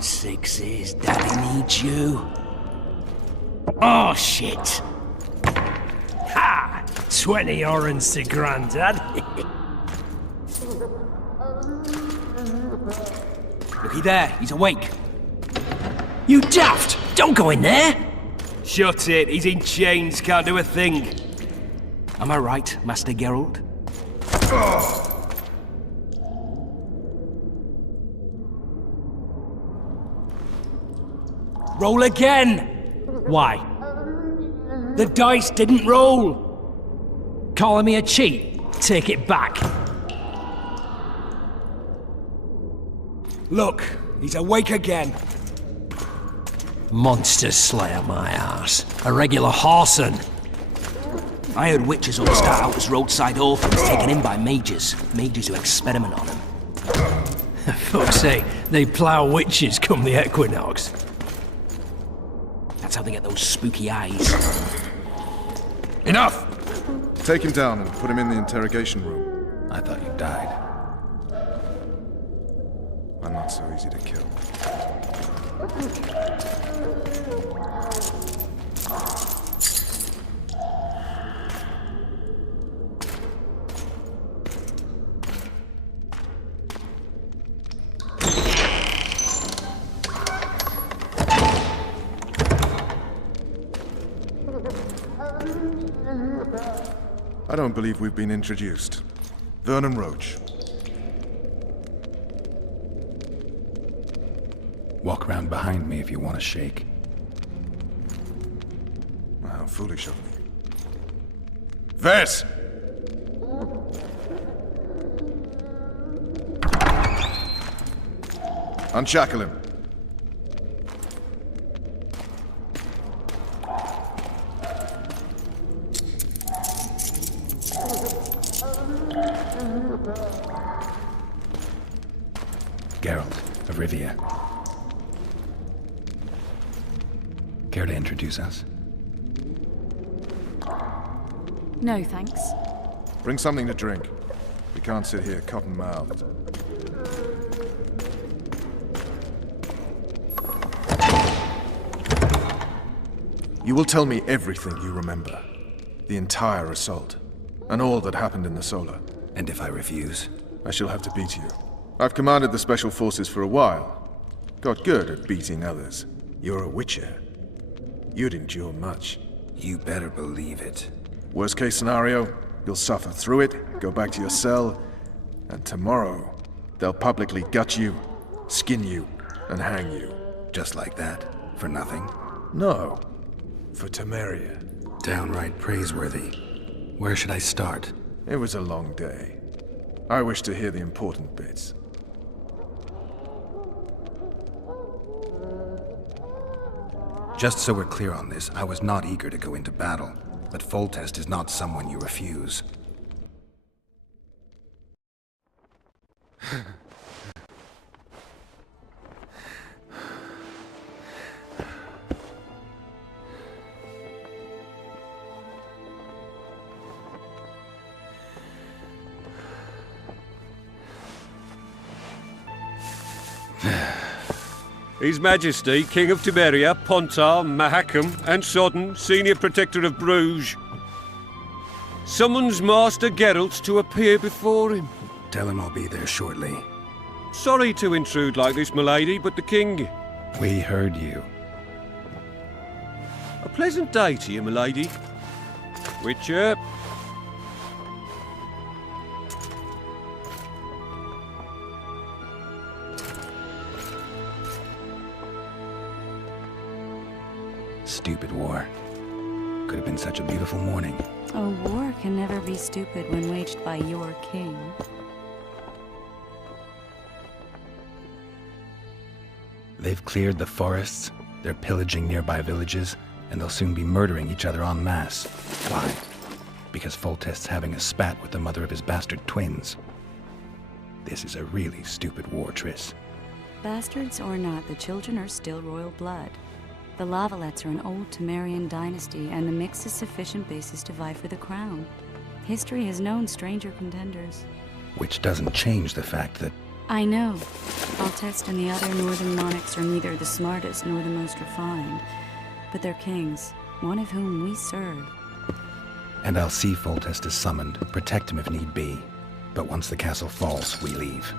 Sixes, Daddy needs you. Oh, shit. Ha! 20 orange to Grandad. Looky there, he's awake. You daft! Don't go in there! Shut it, he's in chains, can't do a thing. Am I right, Master Geralt? Roll again! Why? The dice didn't roll! Calling me a cheat? Take it back. Look, he's awake again. Monster slayer, my ass. A regular whoreson. I heard witches all start out as roadside orphans taken in by mages. Mages who experiment on them. Fuck's sake, they plough witches come the equinox. That's how they get those spooky eyes. Enough! Take him down and put him in the interrogation room. I thought you died. I'm not so easy to kill. I don't believe we've been introduced. Vernon Roach. Walk around behind me if you want to shake. How foolish of me. Ves! Unshackle him. Geralt of Rivia. Care to introduce us? No, thanks. Bring something to drink. We can't sit here cotton-mouthed. You will tell me everything you remember. The entire assault. And all that happened in the Solar. And if I refuse? I shall have to beat you. I've commanded the Special Forces for a while. Got good at beating others. You're a Witcher. You'd endure much. You better believe it. Worst case scenario, you'll suffer through it, go back to your cell, and tomorrow, they'll publicly gut you, skin you, and hang you. Just like that? For nothing? No. For Temeria. Downright praiseworthy. Where should I start? It was a long day. I wish to hear the important bits. Just so we're clear on this, I was not eager to go into battle, but Foltest is not someone you refuse. His Majesty, King of Temeria, Pontar, Mahakam, and Sodden, Senior Protector of Bruges, summons Master Geralt to appear before him. Tell him I'll be there shortly. Sorry to intrude like this, milady, but the King... We heard you. A pleasant day to you, milady. Witcher. Stupid war. Could have been such a beautiful morning. A war can never be stupid when waged by your king. They've cleared the forests, they're pillaging nearby villages, and they'll soon be murdering each other en masse. Why? because Foltest's having a spat with the mother of his bastard twins. This is a really stupid war, Triss. Bastards or not, the children are still royal blood. The Lavalettes are an old Temerian dynasty, and the mix is sufficient basis to vie for the crown. History has known stranger contenders. Which doesn't change the fact that... I know. Foltest and the other northern monarchs are neither the smartest nor the most refined, but they're kings, one of whom we serve. And I'll see Foltest is summoned, protect him if need be. But once the castle falls, we leave.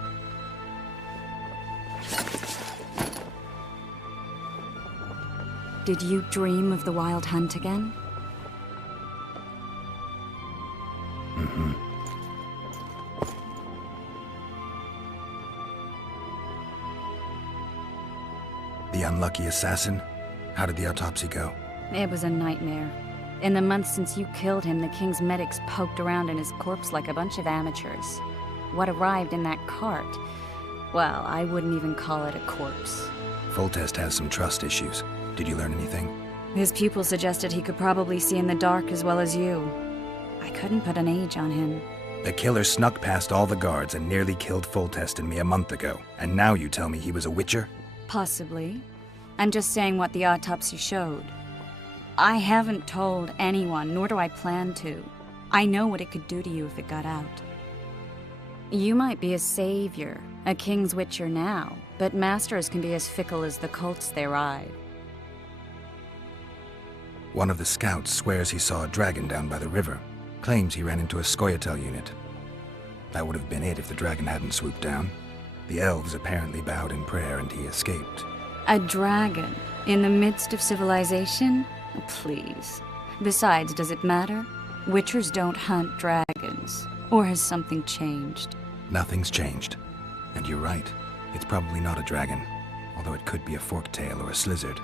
Did you dream of the wild hunt again? Mm-hmm. The unlucky assassin? How did the autopsy go? It was a nightmare. In the months since you killed him, the king's medics poked around in his corpse like a bunch of amateurs. What arrived in that cart? Well, I wouldn't even call it a corpse. Foltest has some trust issues. Did you learn anything? His pupil suggested he could probably see in the dark as well as you. I couldn't put an age on him. The killer snuck past all the guards and nearly killed Foltest and me a month ago. And now you tell me he was a witcher? Possibly. I'm just saying what the autopsy showed. I haven't told anyone, nor do I plan to. I know what it could do to you if it got out. You might be a savior, a king's witcher now, but masters can be as fickle as the colts they ride. One of the scouts swears he saw a dragon down by the river. Claims he ran into a Scoia'tael unit. That would have been it if the dragon hadn't swooped down. The elves apparently bowed in prayer and he escaped. A dragon? In the midst of civilization? Please. Besides, does it matter? Witchers don't hunt dragons. Or has something changed? Nothing's changed. And you're right. It's probably not a dragon. Although it could be a forktail or a slizzard.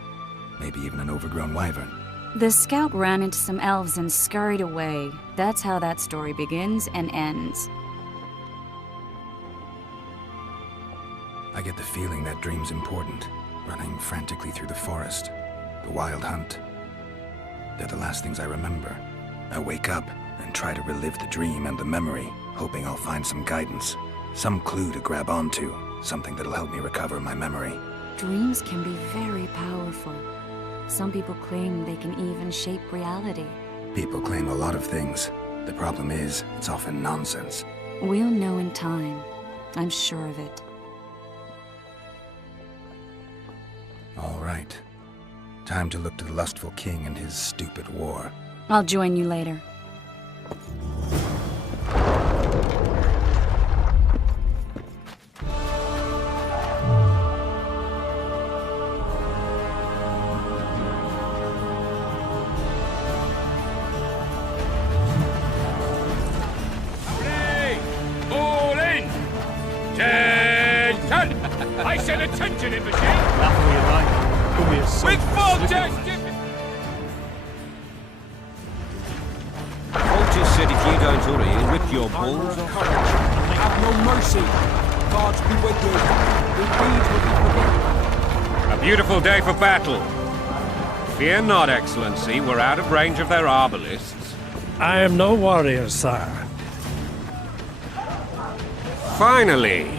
Maybe even an overgrown wyvern. The scout ran into some elves and scurried away. That's how that story begins and ends. I get the feeling that dream's important. Running frantically through the forest. The wild hunt. They're the last things I remember. I wake up and try to relive the dream and the memory, hoping I'll find some guidance. Some clue to grab onto. Something that'll help me recover my memory. Dreams can be very powerful. Some people claim they can even shape reality. People claim a lot of things. The problem is, it's often nonsense. We'll know in time. I'm sure of it. All right. Time to look to the lustful king and his stupid war. I'll join you later. I said attention, imbecile! With Foltest! Foltest said if you don't hurry, he'll rip your balls off. Have no mercy. Gods be with you. The deeds will be forgiven. A beautiful day for battle. Fear not, Excellency, we're out of range of their arbalists. I am no warrior, sire. Finally!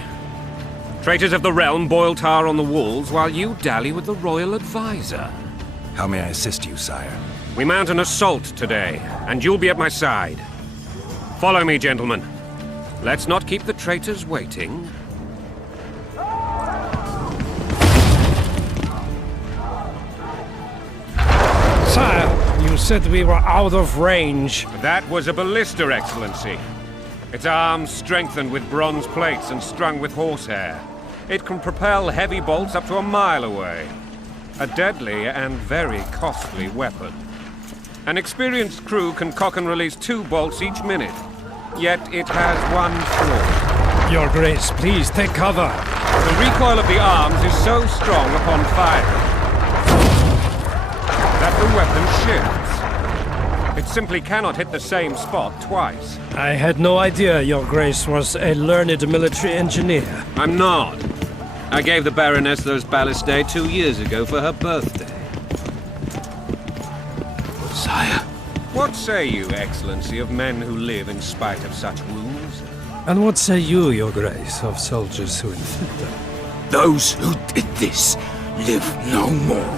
Traitors of the realm boil tar on the walls while you dally with the royal advisor. How may I assist you, sire? We mount an assault today, and you'll be at my side. Follow me, gentlemen. Let's not keep the traitors waiting. Sire, you said we were out of range. That was a ballista, Excellency. Its arms strengthened with bronze plates and strung with horsehair. It can propel heavy bolts up to a mile away. A deadly and very costly weapon. An experienced crew can cock and release 2 bolts each minute. Yet it has one flaw. Your Grace, please take cover. The recoil of the arms is so strong upon fire that the weapon shifts. It simply cannot hit the same spot twice. I had no idea Your Grace was a learned military engineer. I'm not. I gave the Baroness those ballistae 2 years ago for her birthday. Sire. What say you, Excellency, of men who live in spite of such wounds? And what say you, Your Grace, of soldiers who inflict them? Those who did this live no more.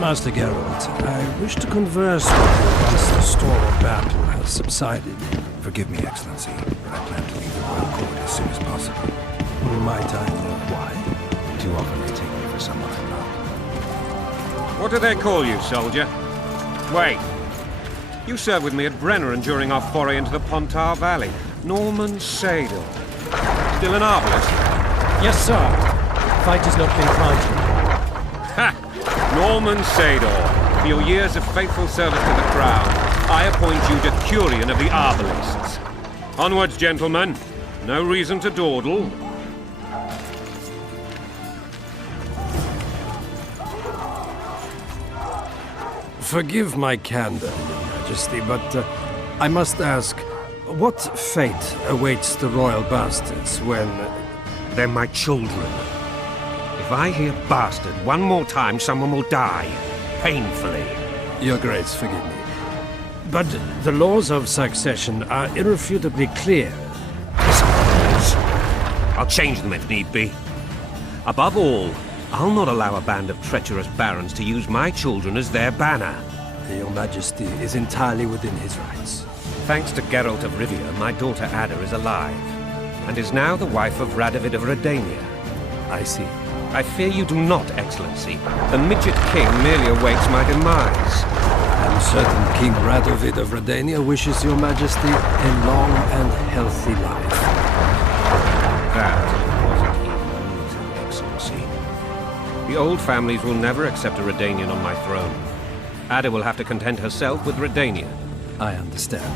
Master Geralt, I wish to converse with you once the storm of battle has subsided. Forgive me, Excellency, but I plan to leave the royal court as soon as possible. Might I know why? Too often they take me for someone I'm not. What do they call you, soldier? Wait. You served with me at Brenner during our foray into the Pontar Valley. Norman Sadel. Still an arbalist? Yes, sir. Fight has not been kind to me. Ha! Norman Sador, for your years of faithful service to the crown, I appoint you Decurion of the Arbalists. Onwards, gentlemen. No reason to dawdle. Forgive my candor, Your Majesty, but I must ask, what fate awaits the royal bastards when... They're my children. If I hear bastard one more time, someone will die. Painfully. Your Grace, forgive me. But the laws of succession are irrefutably clear. I'll change them if need be. Above all, I'll not allow a band of treacherous barons to use my children as their banner. Your Majesty is entirely within his rights. Thanks to Geralt of Rivia, my daughter Ada is alive, and is now the wife of Radovid of Redania. I see. I fear you do not, Excellency. The midget king merely awaits my demise. I'm certain King Radovid of Redania wishes Your Majesty a long and healthy life. That wasn't even needed, Excellency. The old families will never accept a Redanian on my throne. Ada will have to content herself with Redania. I understand.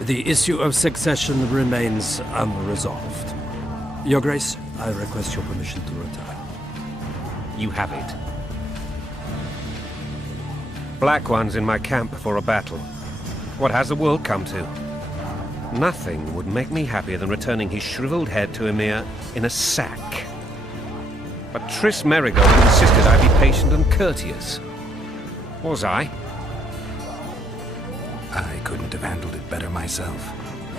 The issue of succession remains unresolved. Your Grace, I request your permission to retire. You have it. Black One's in my camp before a battle. What has the world come to? Nothing would make me happier than returning his shriveled head to Emir in a sack. But Triss Merigold insisted I be patient and courteous. Was I? I couldn't have handled it better myself.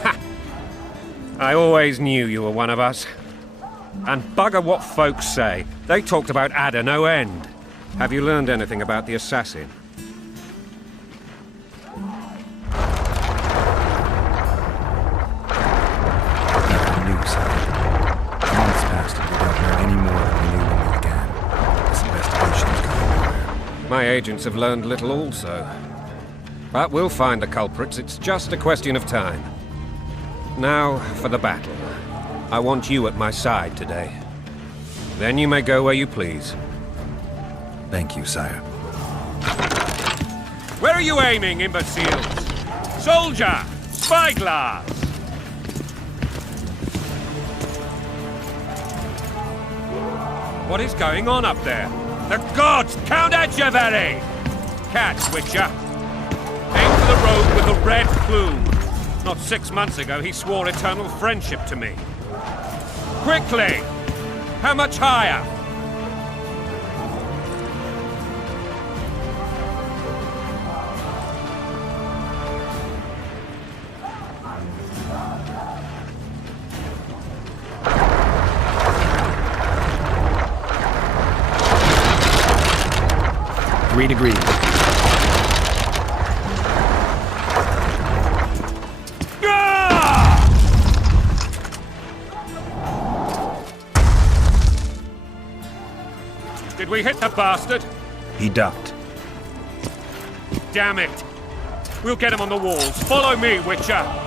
Ha! I always knew you were one of us. And bugger what folks say. They talked about Ada no end. Have you learned anything about the assassin? Nothing new, sir. Months passed and we don't know any more than we knew when we began. This investigation's going nowhere. My agents have learned little also. But we'll find the culprits. It's just a question of time. Now for the battle. I want you at my side today. Then you may go where you please. Thank you, sire. Where are you aiming, imbeciles? Soldier! Spyglass! What is going on up there? The gods! Count Etcheverry! Catch, Witcher! Aim for the rogue with the red plume. Not 6 months ago, he swore eternal friendship to me. Quickly! How much higher? Agreed. Did we hit the bastard? He ducked. Damn it! We'll get him on the walls. Follow me, Witcher!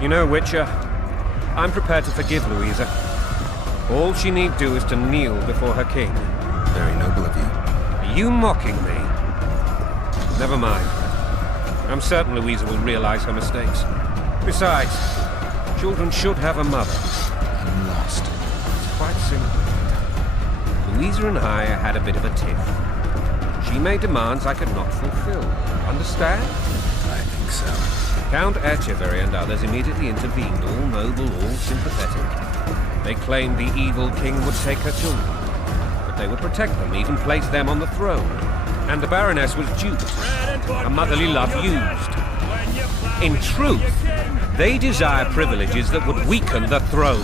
You know, Witcher, I'm prepared to forgive Louisa. All she need do is to kneel before her king. Very noble of you. Are you mocking me? Never mind. I'm certain Louisa will realize her mistakes. Besides, children should have a mother. I'm lost. It's quite simple. Louisa and I had a bit of a tiff. She made demands I could not fulfill. Understand? I think so. Count Echeverry and others immediately intervened, all noble, all sympathetic. They claimed the evil king would take her children, but they would protect them, even place them on the throne. And the Baroness was duped, her motherly love used. In truth, they desire privileges that would weaken the throne.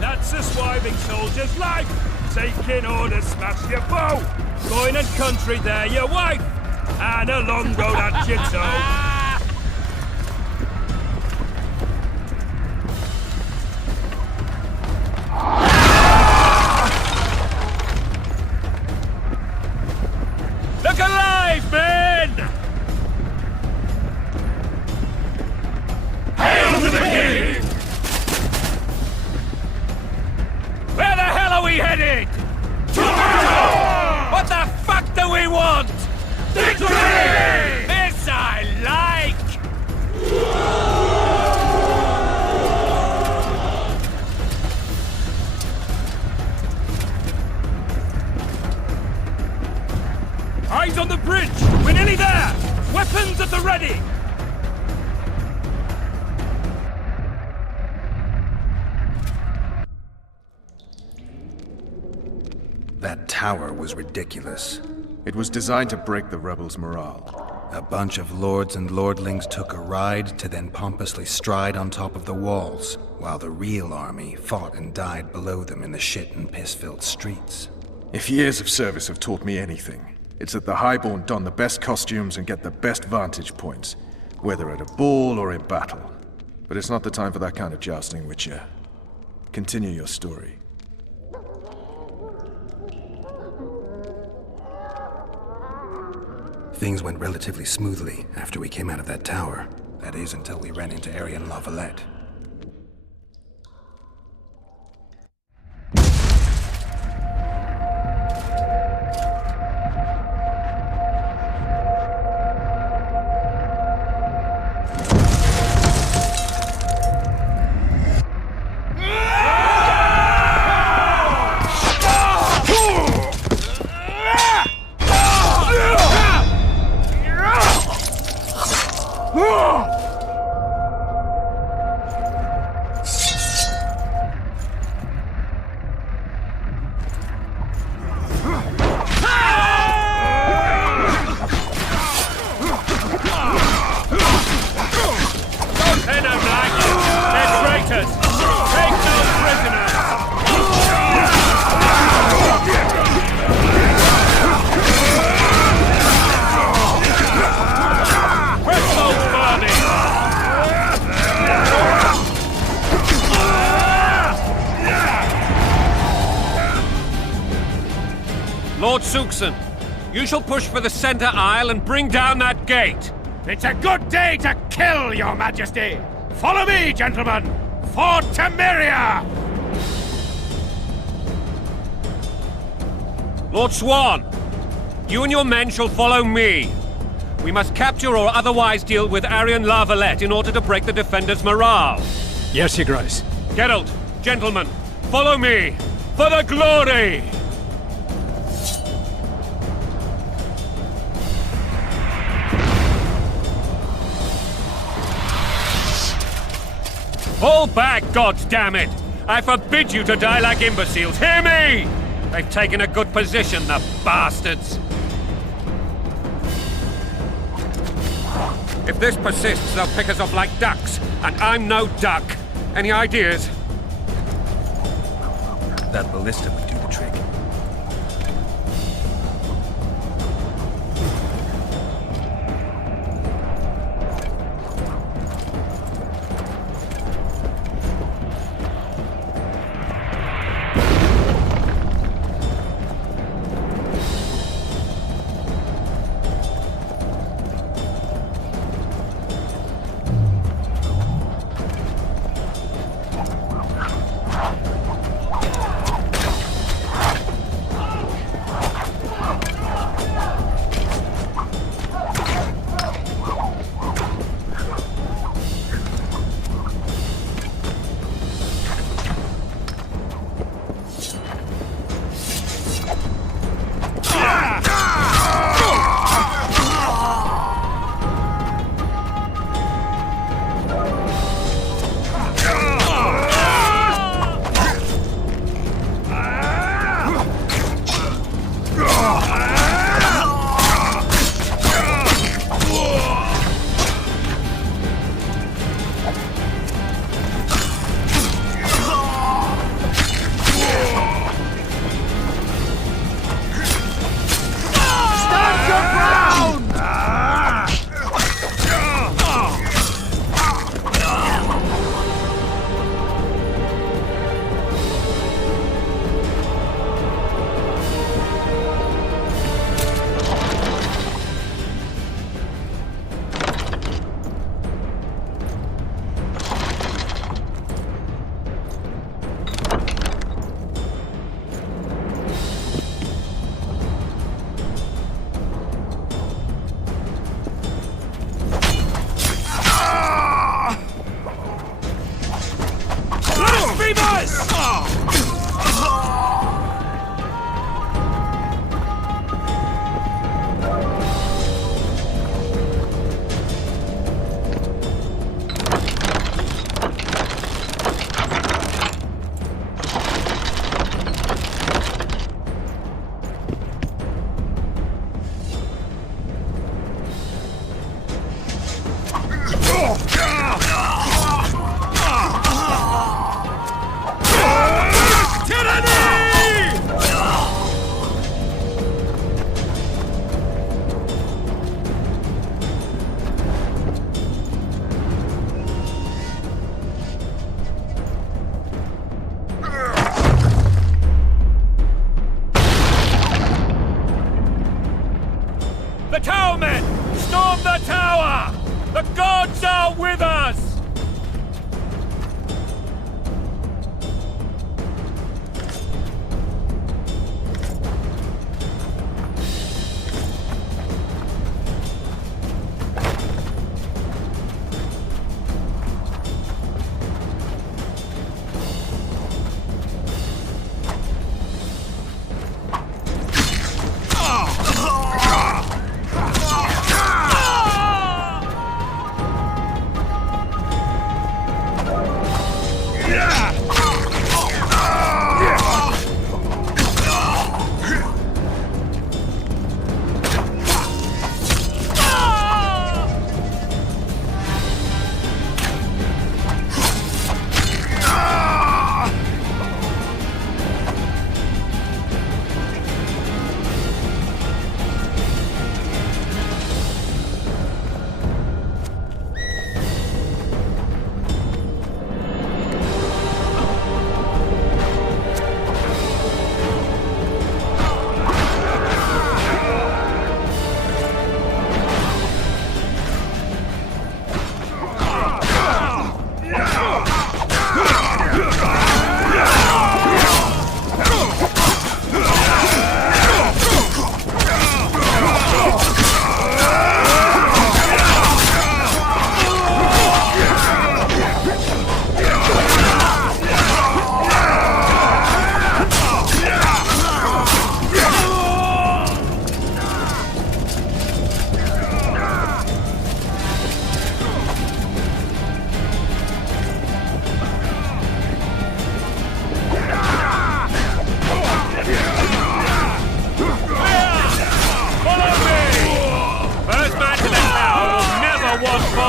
That's a swiving soldier's life. Taking orders, smash your bow. Going and country there, your wife. And a long road at your toe. Look alive, men! Hail to the king! Where the hell are we headed? What the fuck do we want? Victory! This I like! Eyes on the bridge! We're nearly there! Weapons at the ready! That tower was ridiculous. It was designed to break the rebels' morale. A bunch of lords and lordlings took a ride to then pompously stride on top of the walls, while the real army fought and died below them in the shit and piss-filled streets. If years of service have taught me anything, it's that the Highborn don the best costumes and get the best vantage points, whether at a ball or in battle. But it's not the time for that kind of jousting, Witcher. Continue your story. Things went relatively smoothly after we came out of that tower. That is, until we ran into Arian Lavalette. Lord Suxon, you shall push for the center aisle and bring down that gate. It's a good day to kill, your majesty! Follow me, gentlemen! For Temeria! Lord Swan, you and your men shall follow me. We must capture or otherwise deal with Arian Lavalette in order to break the defenders' morale. Yes, Your Grace. Geralt, gentlemen, follow me for the glory! Fall back, goddammit! I forbid you to die like imbeciles. Hear me! They've taken a good position, the bastards! If this persists, they'll pick us off like ducks, and I'm no duck. Any ideas? That ballista would do the trick.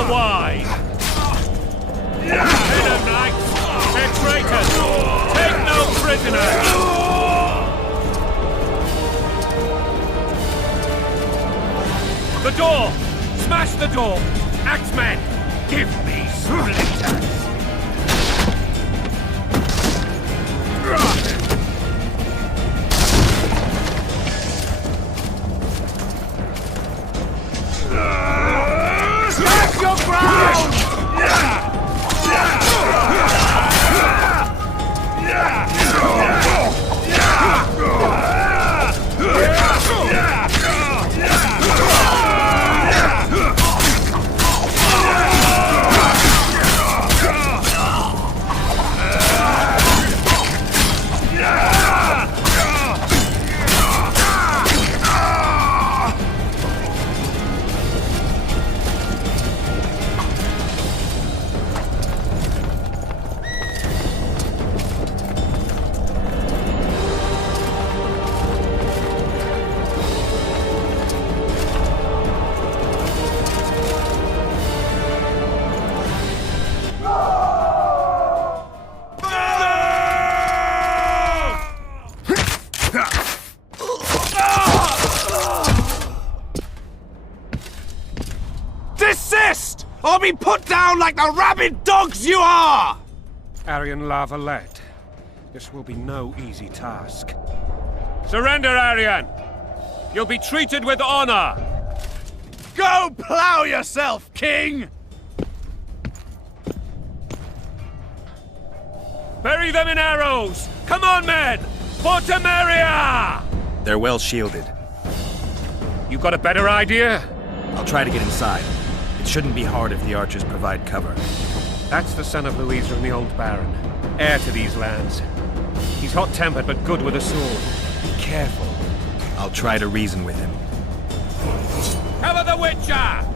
far wide! Dinner knights! They're traitors! Take no prisoners! The door! Smash the door! Axemen! Give me splinters! Smash your ground! Desist! Or be put down like the rabid dogs you are! Aryan Lava-led. This will be no easy task. Surrender, Aryan! You'll be treated with honor! Go plow yourself, King! Bury them in arrows! Come on, men! For Temeria! They're well shielded. You got a better idea? I'll try to get inside. It shouldn't be hard if the archers provide cover. That's the son of Louisa and the old Baron. Heir to these lands. He's hot-tempered but good with a sword. Be careful. I'll try to reason with him. Cover the Witcher!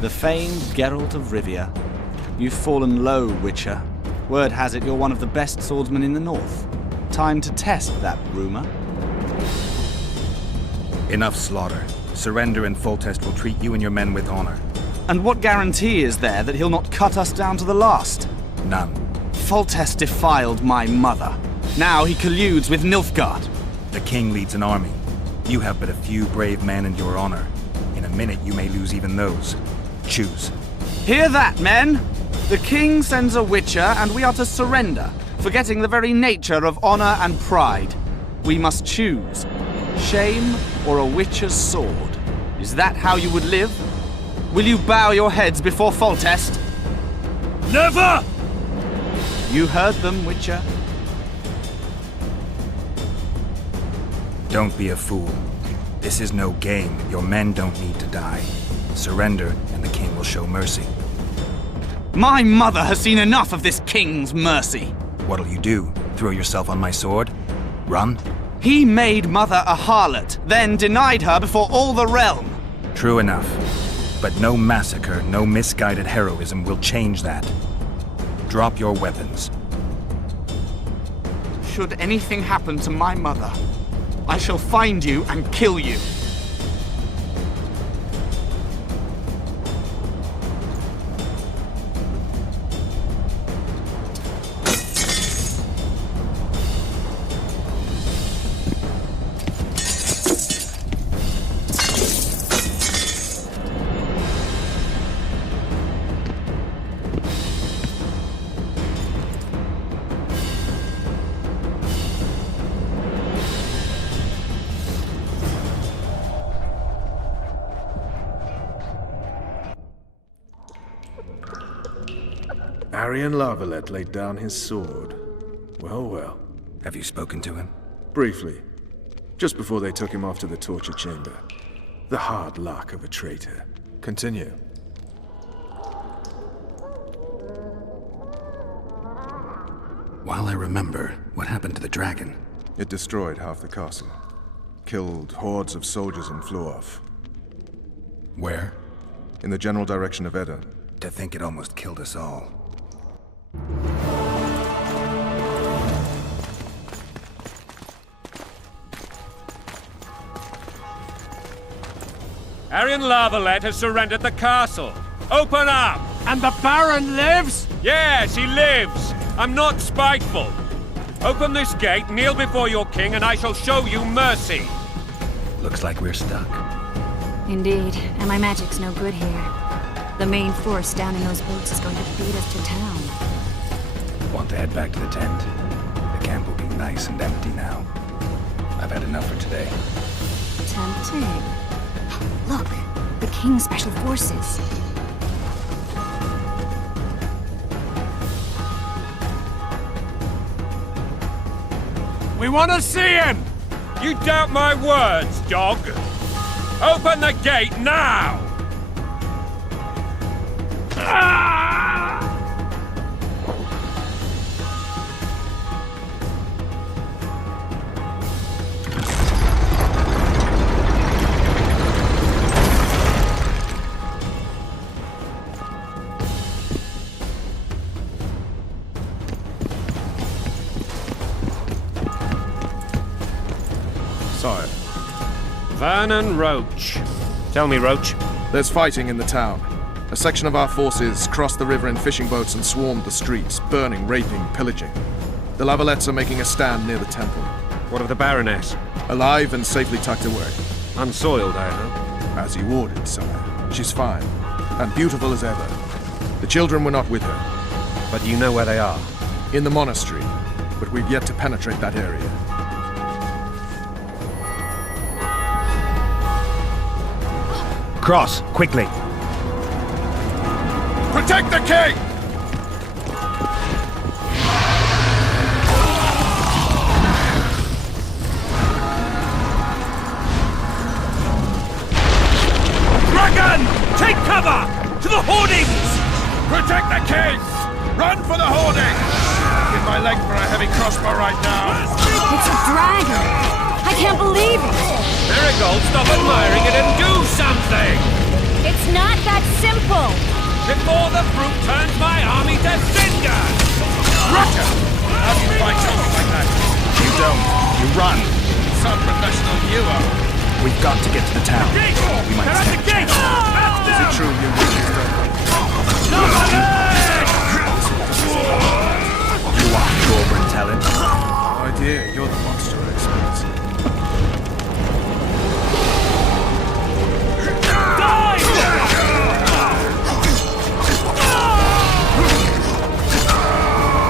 The famed Geralt of Rivia. You've fallen low, Witcher. Word has it you're one of the best swordsmen in the north. Time to test that rumor. Enough slaughter. Surrender and Foltest will treat you and your men with honor. And what guarantee is there that he'll not cut us down to the last? None. Foltest defiled my mother. Now he colludes with Nilfgaard. The king leads an army. You have but a few brave men and your honor. In a minute you may lose even those. Choose. Hear that, men! The king sends a Witcher, and we are to surrender, forgetting the very nature of honor and pride. We must choose. Shame or a Witcher's sword. Is that how you would live? Will you bow your heads before Foltest? Never! You heard them, Witcher. Don't be a fool. This is no game. Your men don't need to die. Surrender, and the king will show mercy. My mother has seen enough of this king's mercy. What'll you do? Throw yourself on my sword? Run? He made mother a harlot, then denied her before all the realm. True enough. But no massacre, no misguided heroism will change that. Drop your weapons. Should anything happen to my mother, I shall find you and kill you. Arian Lavalette laid down his sword. Well, well. Have you spoken to him? Briefly. Just before they took him off to the torture chamber. The hard luck of a traitor. Continue. While I remember, what happened to the dragon? It destroyed half the castle. Killed hordes of soldiers and flew off. Where? In the general direction of Edda. To think it almost killed us all. Arian Lavalette has surrendered the castle. Open up! And the Baron lives? Yes, he lives. I'm not spiteful. Open this gate, kneel before your king, and I shall show you mercy. Looks like we're stuck. Indeed, and my magic's no good here. The main force down in those boats is going to beat us to town. Want to head back to the tent? The camp will be nice and empty now. I've had enough for today. Tempting. Look, the King's Special Forces. We want to see him! You doubt my words, dog? Open the gate now! Sire, Vernon Roach. Tell me, Roach. there's fighting in the town. A section of our forces crossed the river in fishing boats and swarmed the streets, burning, raping, pillaging. The Lavalettes are making a stand near the temple. What of the Baroness? Alive and safely tucked away. Unsoiled, I hope. As you ordered, sire. She's fine, and beautiful as ever. The children were not with her. But you know where they are. In the monastery, but we've yet to penetrate that area. Cross, quickly. Protect the king! Dragon! Take cover! To the hoardings! Protect the king! Run for the hoarding! Give my leg for a heavy crossbow right now! It's a dragon! I can't believe it! Marigold, stop admiring it and do something! It's not that simple! Before the brute turns my army to cinder! Rucker! How do you fight something like that? You don't. You run. Some professional you are. We've got to get to the town. Gate! We might They're at the stand a gate! chance. That's Is it them! true you witches don't? You want Gorbrin telling? My dear, you're the monster expert.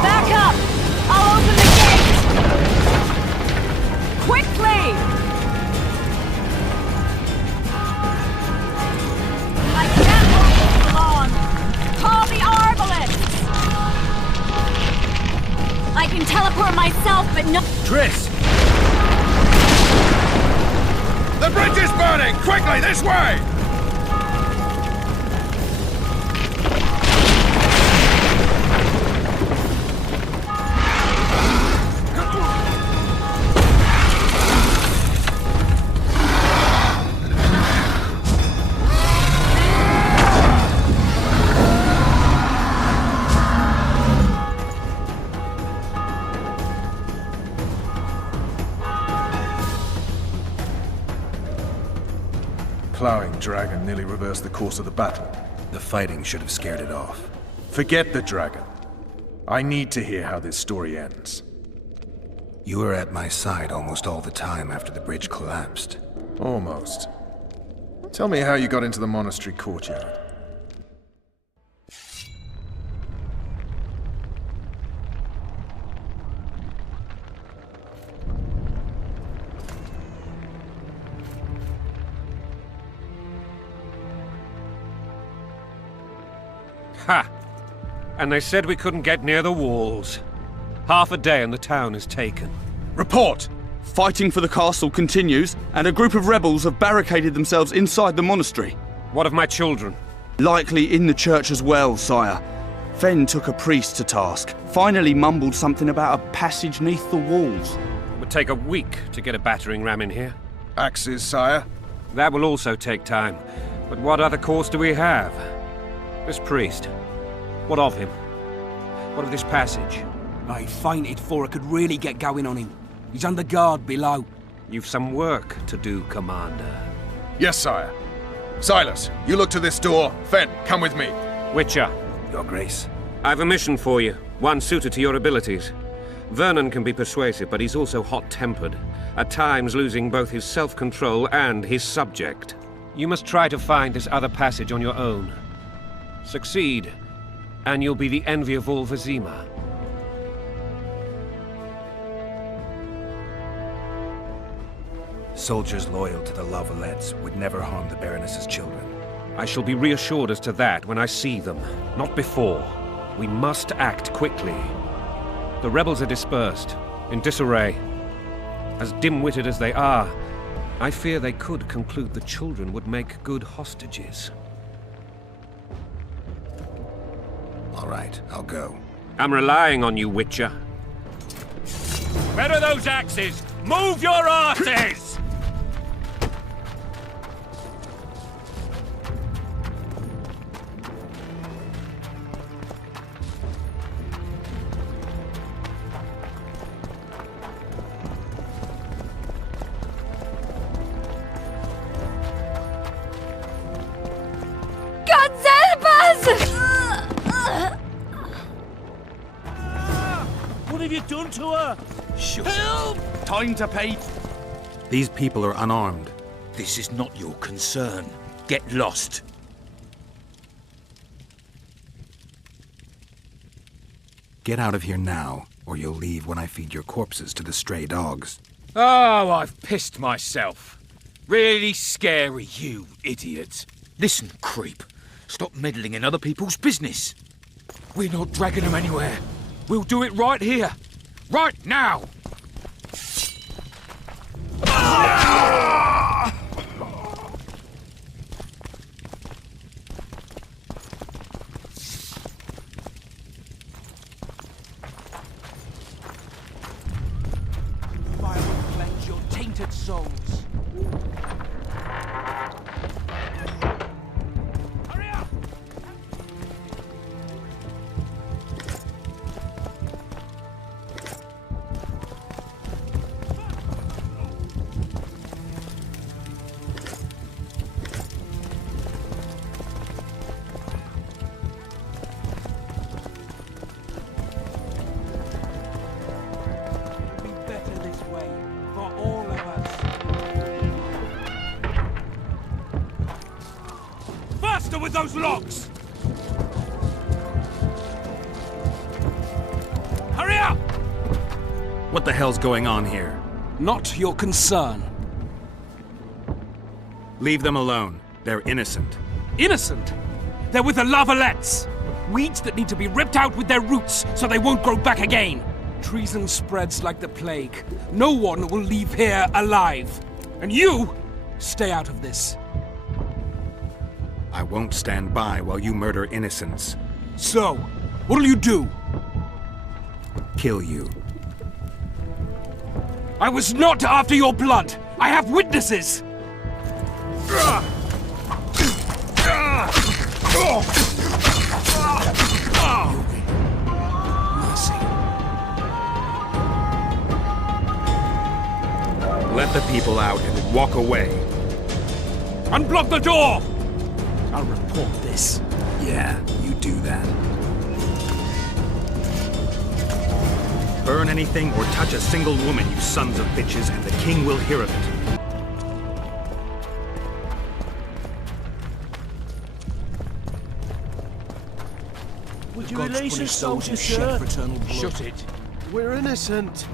Back up! I'll open the gate! Quickly! I can't hold this long! Call the arbalists! I can teleport myself, but no— Triss! The bridge is burning! Quickly, this way! Plowing dragon nearly reversed the course of the battle. The fighting should have scared it off. Forget the dragon. I need to hear how this story ends. You were at my side almost all the time after the bridge collapsed. Almost. Tell me how you got into the monastery courtyard. Ha! And they said we couldn't get near the walls. Half a day and the town is taken. Report! Fighting for the castle continues, and a group of rebels have barricaded themselves inside the monastery. What of my children? Likely in the church as well, sire. Fen took a priest to task, finally mumbled something about a passage neath the walls. It would take a week to get a battering ram in here. Axes, sire? That will also take time. But what other course do we have? This priest. What of him? What of this passage? I fainted before I could really get going on him. He's under guard below. You've some work to do, Commander. Yes, sire. Silas, you look to this door. Fen, come with me. Witcher, Your Grace. I've a mission for you, one suited to your abilities. Vernon can be persuasive, but he's also hot-tempered, at times losing both his self-control and his subject. You must try to find this other passage on your own. Succeed, and you'll be the envy of all Vizima. Soldiers loyal to the Lavalettes would never harm the Baroness's children. I shall be reassured as to that when I see them, not before. We must act quickly. The rebels are dispersed, in disarray. As dim-witted as they are, I fear they could conclude the children would make good hostages. All right, I'll go. I'm relying on you, Witcher. Where are those axes? Move your arses! What have you done to her? Help! Time to pay. These people are unarmed. This is not your concern. Get lost. Get out of here now, or you'll leave when I feed your corpses to the stray dogs. Oh, I've pissed myself. Really scary, you idiot. Listen, creep. Stop meddling in other people's business. We're not dragging them anywhere. We'll do it right here. Right now! Fire will cleanse your tainted souls. Hurry up! Be better this way for all of us. Faster with those logs! Hurry up! What the hell's going on here? Not your concern. Leave them alone. They're innocent. Innocent? They're with the Lavalettes! Weeds that need to be ripped out with their roots so they won't grow back again. Treason spreads like the plague. No one will leave here alive. And you, stay out of this. I won't stand by while you murder innocents. So, what'll you do? Kill you. I was not after your blood. I have witnesses. Let the people out and walk away. Unblock the door! I'll report this. Yeah, you do that. Burn anything or touch a single woman, you sons of bitches, and the king will hear of it. Would you God's release us, punished those who soldier, shed sir? fraternal blood. Shut it. We're innocent.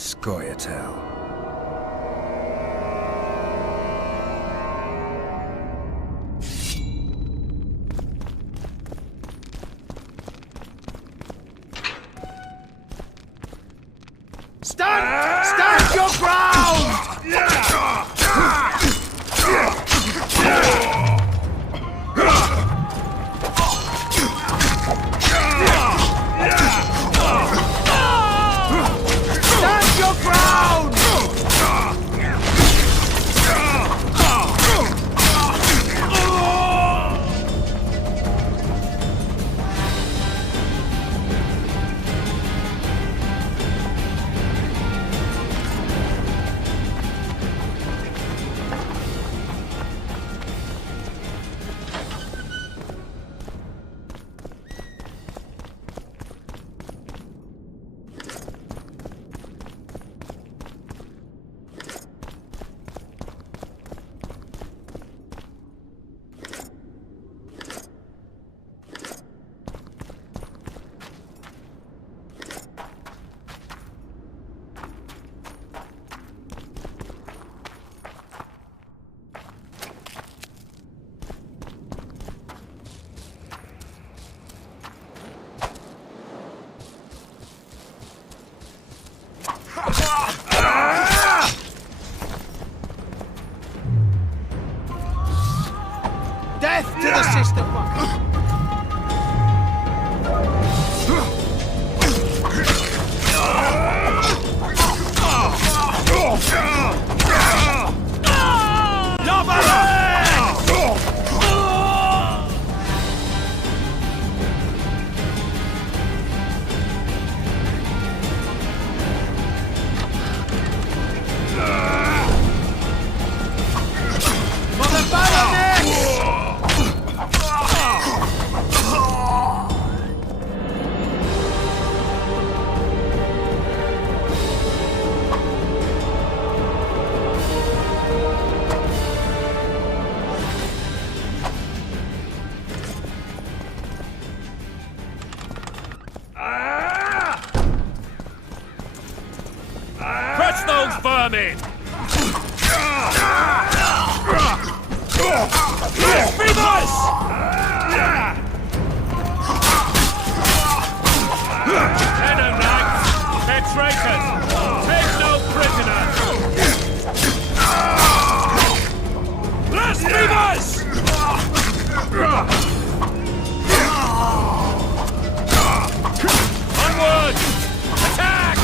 Scoia'tael. Stand your ground! Stand your ground! Death to the sister fucker! Crush those vermin! Blasphemers! Enigmatic! They're traitors! Take no prisoners! Blasphemers! Onward! Attack!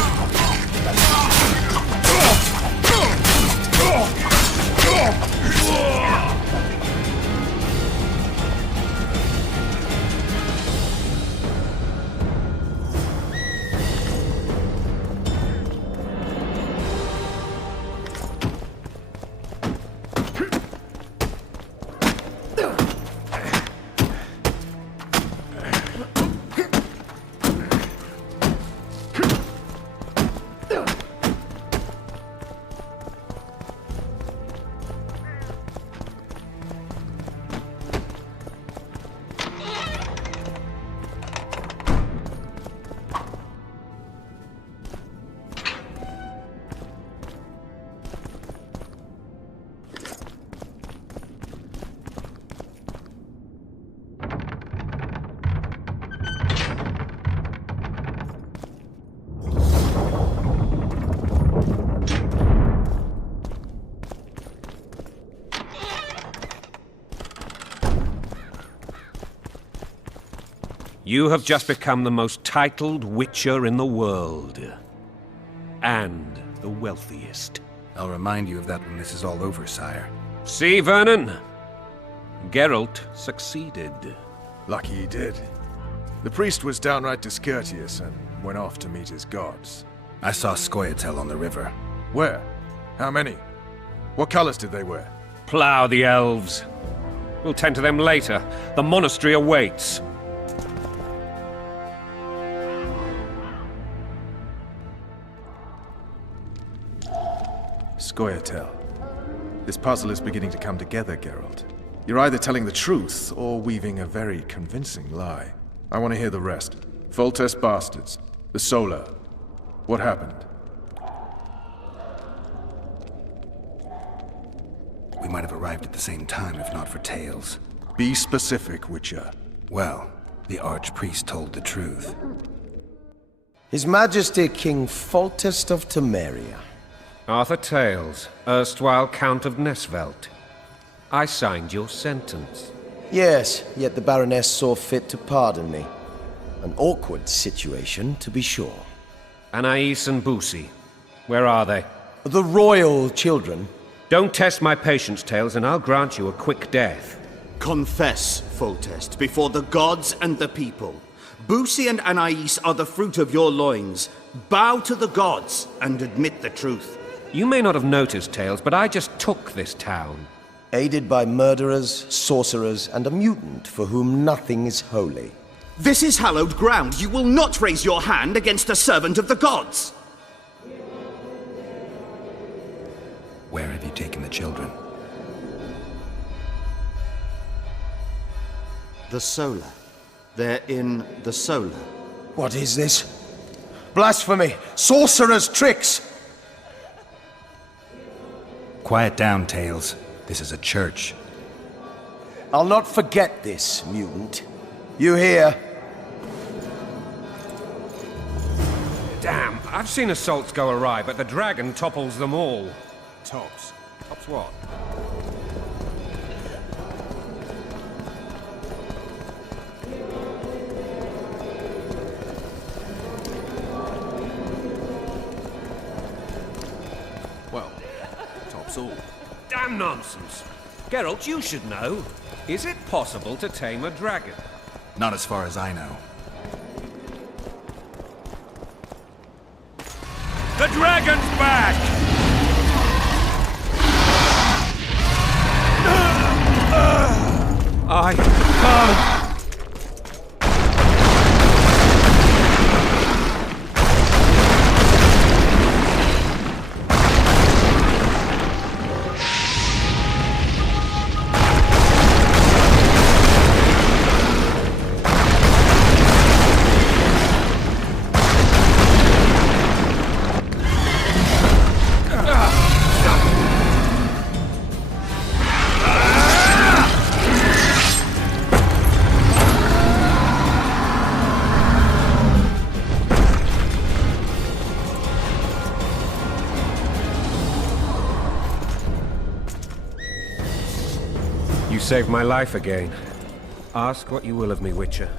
You have just become the most titled witcher in the world. And the wealthiest. I'll remind you of that when this is all over, sire. See, Vernon? Geralt succeeded. Lucky he did. The priest was downright discourteous and went off to meet his gods. I saw Scoia'tael on the river. Where? How many? What colors did they wear? Plough the elves. We'll tend to them later. The monastery awaits. Scoia'tael. This puzzle is beginning to come together, Geralt. You're either telling the truth or weaving a very convincing lie. I want to hear the rest. Foltest bastards. The Solar. What happened? We might have arrived at the same time if not for tales. Be specific, Witcher. Well, the archpriest told the truth. His Majesty King Foltest of Temeria. Arthur Tales, erstwhile Count of Nesvelt. I signed your sentence. Yes, yet the Baroness saw fit to pardon me. An awkward situation, to be sure. Anais and Boussy, where are they? The royal children. Don't test my patience, Tales, and I'll grant you a quick death. Confess, Foltest, before the gods and the people. Boussy and Anais are the fruit of your loins. Bow to the gods and admit the truth. You may not have noticed, Tales, but I just took this town. Aided by murderers, sorcerers, and a mutant for whom nothing is holy. This is hallowed ground. You will not raise your hand against a servant of the gods. Where have you taken the children? The Solar. They're in the Solar. What is this? Blasphemy! Sorcerers' tricks! Quiet down, Tales. This is a church. I'll not forget this, mutant. You hear? Damn, I've seen assaults go awry, but the dragon topples them all. Tops? Tops what? Well, tops all. Damn nonsense! Geralt, you should know. Is it possible to tame a dragon? Not as far as I know. The dragon's back! I can't. You saved my life again. Ask what you will of me, Witcher.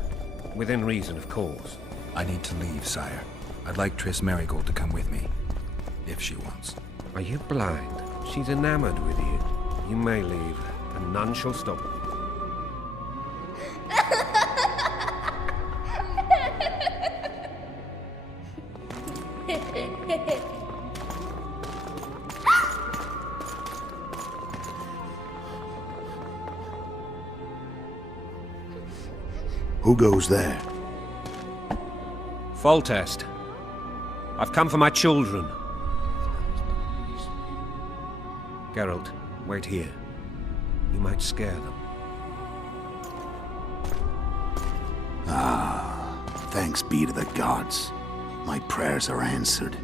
Within reason, of course. I need to leave, sire. I'd like Triss Merigold to come with me. If she wants. Are you blind? She's enamored with you. You may leave, and none shall stop her. Who goes there? Foltest. I've come for my children. Geralt, wait here. You might scare them. Thanks be to the gods. My prayers are answered.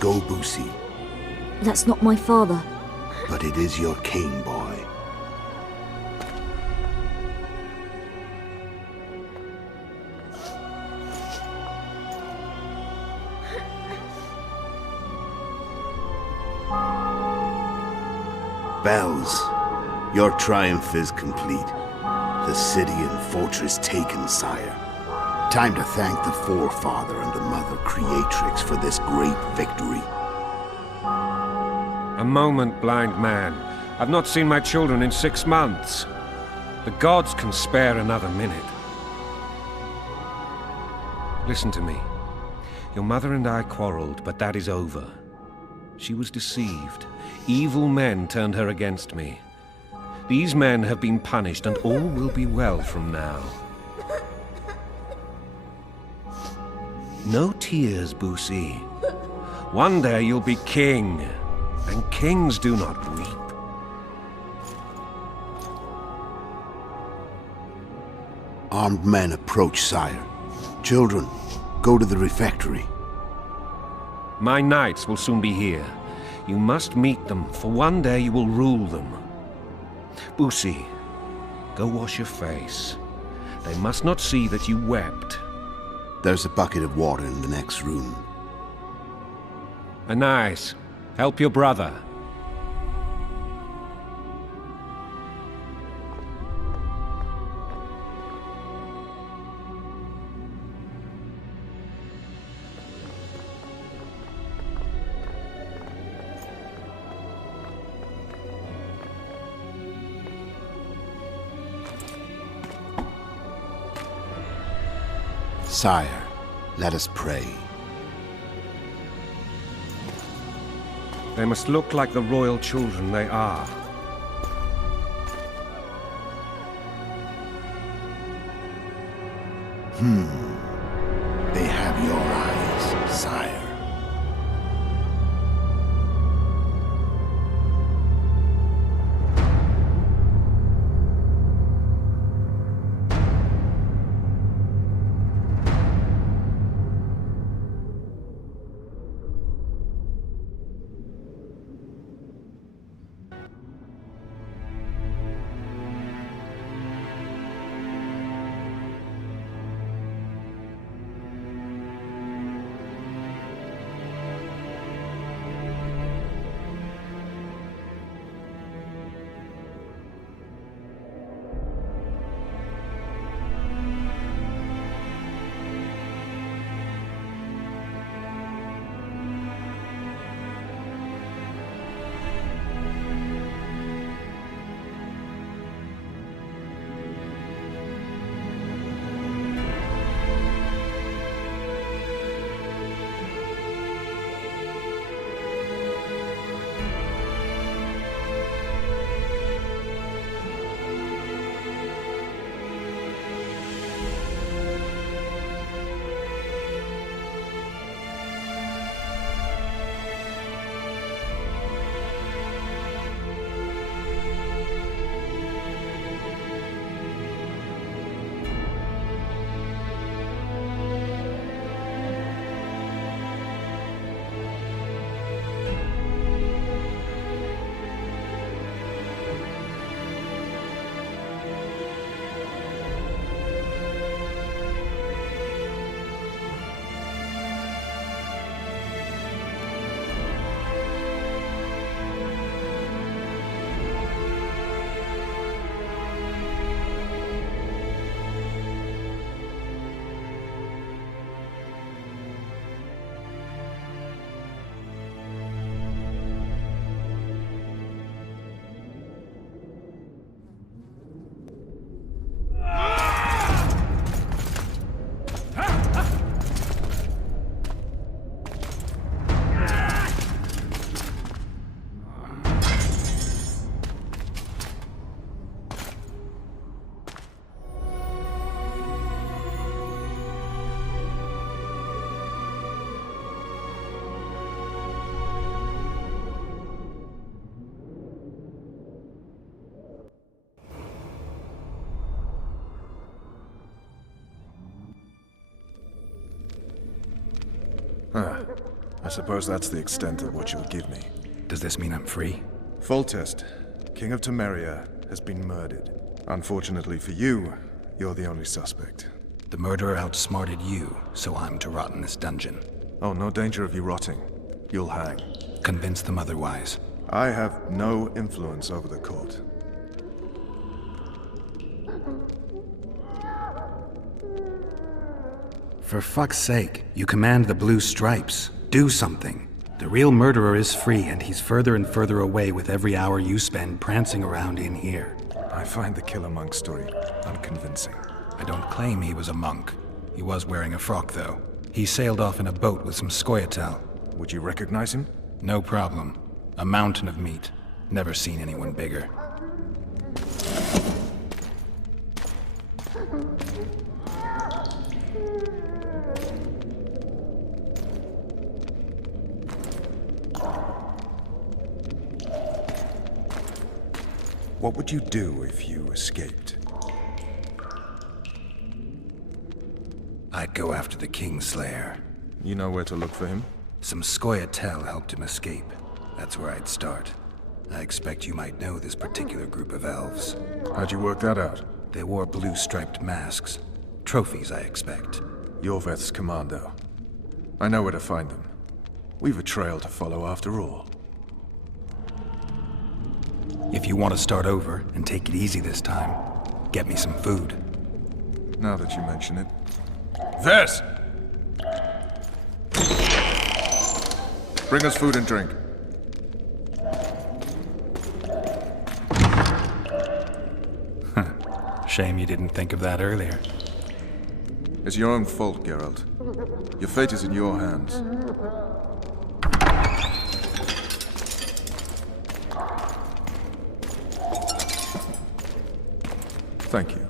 Go, Boussy. That's not my father. But it is your king, boy. Bells, your triumph is complete. The city and fortress taken, sire. Time to thank the forefather and the mother creatrix for this great victory. A moment, blind man. I've not seen my children in 6 months. The gods can spare another minute. Listen to me. Your mother and I quarreled, but that is over. She was deceived. Evil men turned her against me. These men have been punished, and all will be well from now. No tears, Boussy. One day you'll be king, and kings do not weep. Armed men approach, sire. Children, go to the refectory. My knights will soon be here. You must meet them, for one day you will rule them. Busi, go wash your face. They must not see that you wept. There's a bucket of water in the next room. Anais, help your brother. Sire, let us pray. They must look like the royal children they are. They have your eyes, sire. I suppose that's the extent of what you'll give me. Does this mean I'm free? Foltest, King of Temeria, has been murdered. Unfortunately for you, you're the only suspect. The murderer outsmarted you, so I'm to rot in this dungeon. Oh, no danger of you rotting. You'll hang. Convince them otherwise. I have no influence over the court. For fuck's sake, you command the blue stripes. Do something. The real murderer is free, and he's further and further away with every hour you spend prancing around in here. I find the Killer Monk story unconvincing. I don't claim he was a monk. He was wearing a frock, though. He sailed off in a boat with some scoia'tael. Would you recognize him? No problem. A mountain of meat. Never seen anyone bigger. What would you do if you escaped? I'd go after the Kingslayer. You know where to look for him? Some Scoia'tael helped him escape. That's where I'd start. I expect you might know this particular group of elves. How'd you work that out? They wore blue-striped masks. Trophies, I expect. Yorveth's commando. I know where to find them. We've a trail to follow after all. If you want to start over and take it easy this time, get me some food. Now that you mention it. Vess! Bring us food and drink. Shame you didn't think of that earlier. It's your own fault, Geralt. Your fate is in your hands. Thank you.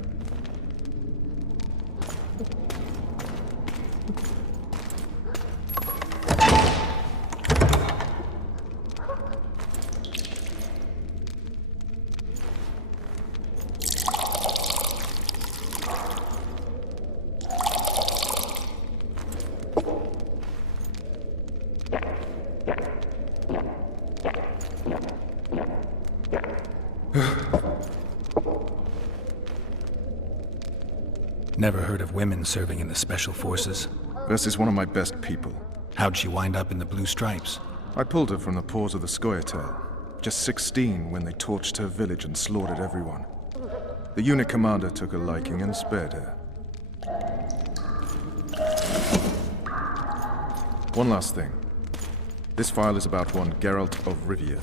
Never heard of women serving in the Special Forces? Vess is one of my best people. How'd she wind up in the Blue Stripes? I pulled her from the paws of the Scoia'tael. Just 16 when they torched her village and slaughtered everyone. The unit commander took a liking and spared her. One last thing. This file is about one Geralt of Rivia.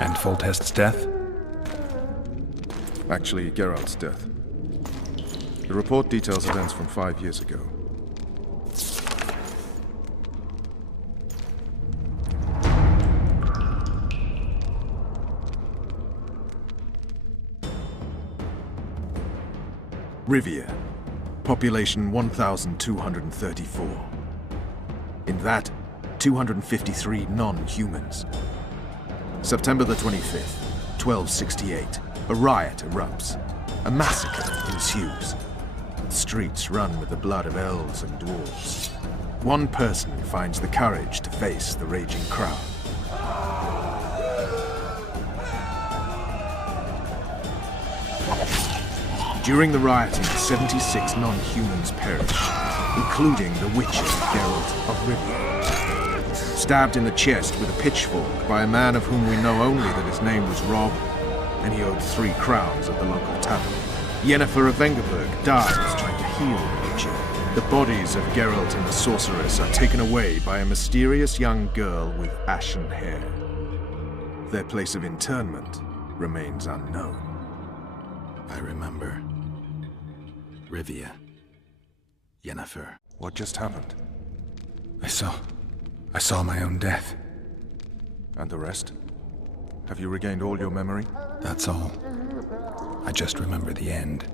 And Foltest's death? Actually, Geralt's death. The report details events from 5 years ago. Rivia. Population 1,234. In that, 253 non-humans. September the 25th, 1268. A riot erupts. A massacre ensues. The streets run with the blood of elves and dwarves. One person finds the courage to face the raging crowd. During the rioting, 76 non-humans perish, including the Witcher Geralt of Rivia. Stabbed in the chest with a pitchfork by a man of whom we know only that his name was Rob, and he owed 3 crowns at the local tavern. Yennefer of Vengerberg dies trying to heal the Witcher. The bodies of Geralt and the sorceress are taken away by a mysterious young girl with ashen hair. Their place of internment remains unknown. I remember. Rivia. Yennefer. What just happened? I saw my own death. And the rest? Have you regained all your memory? That's all. I just remember the end.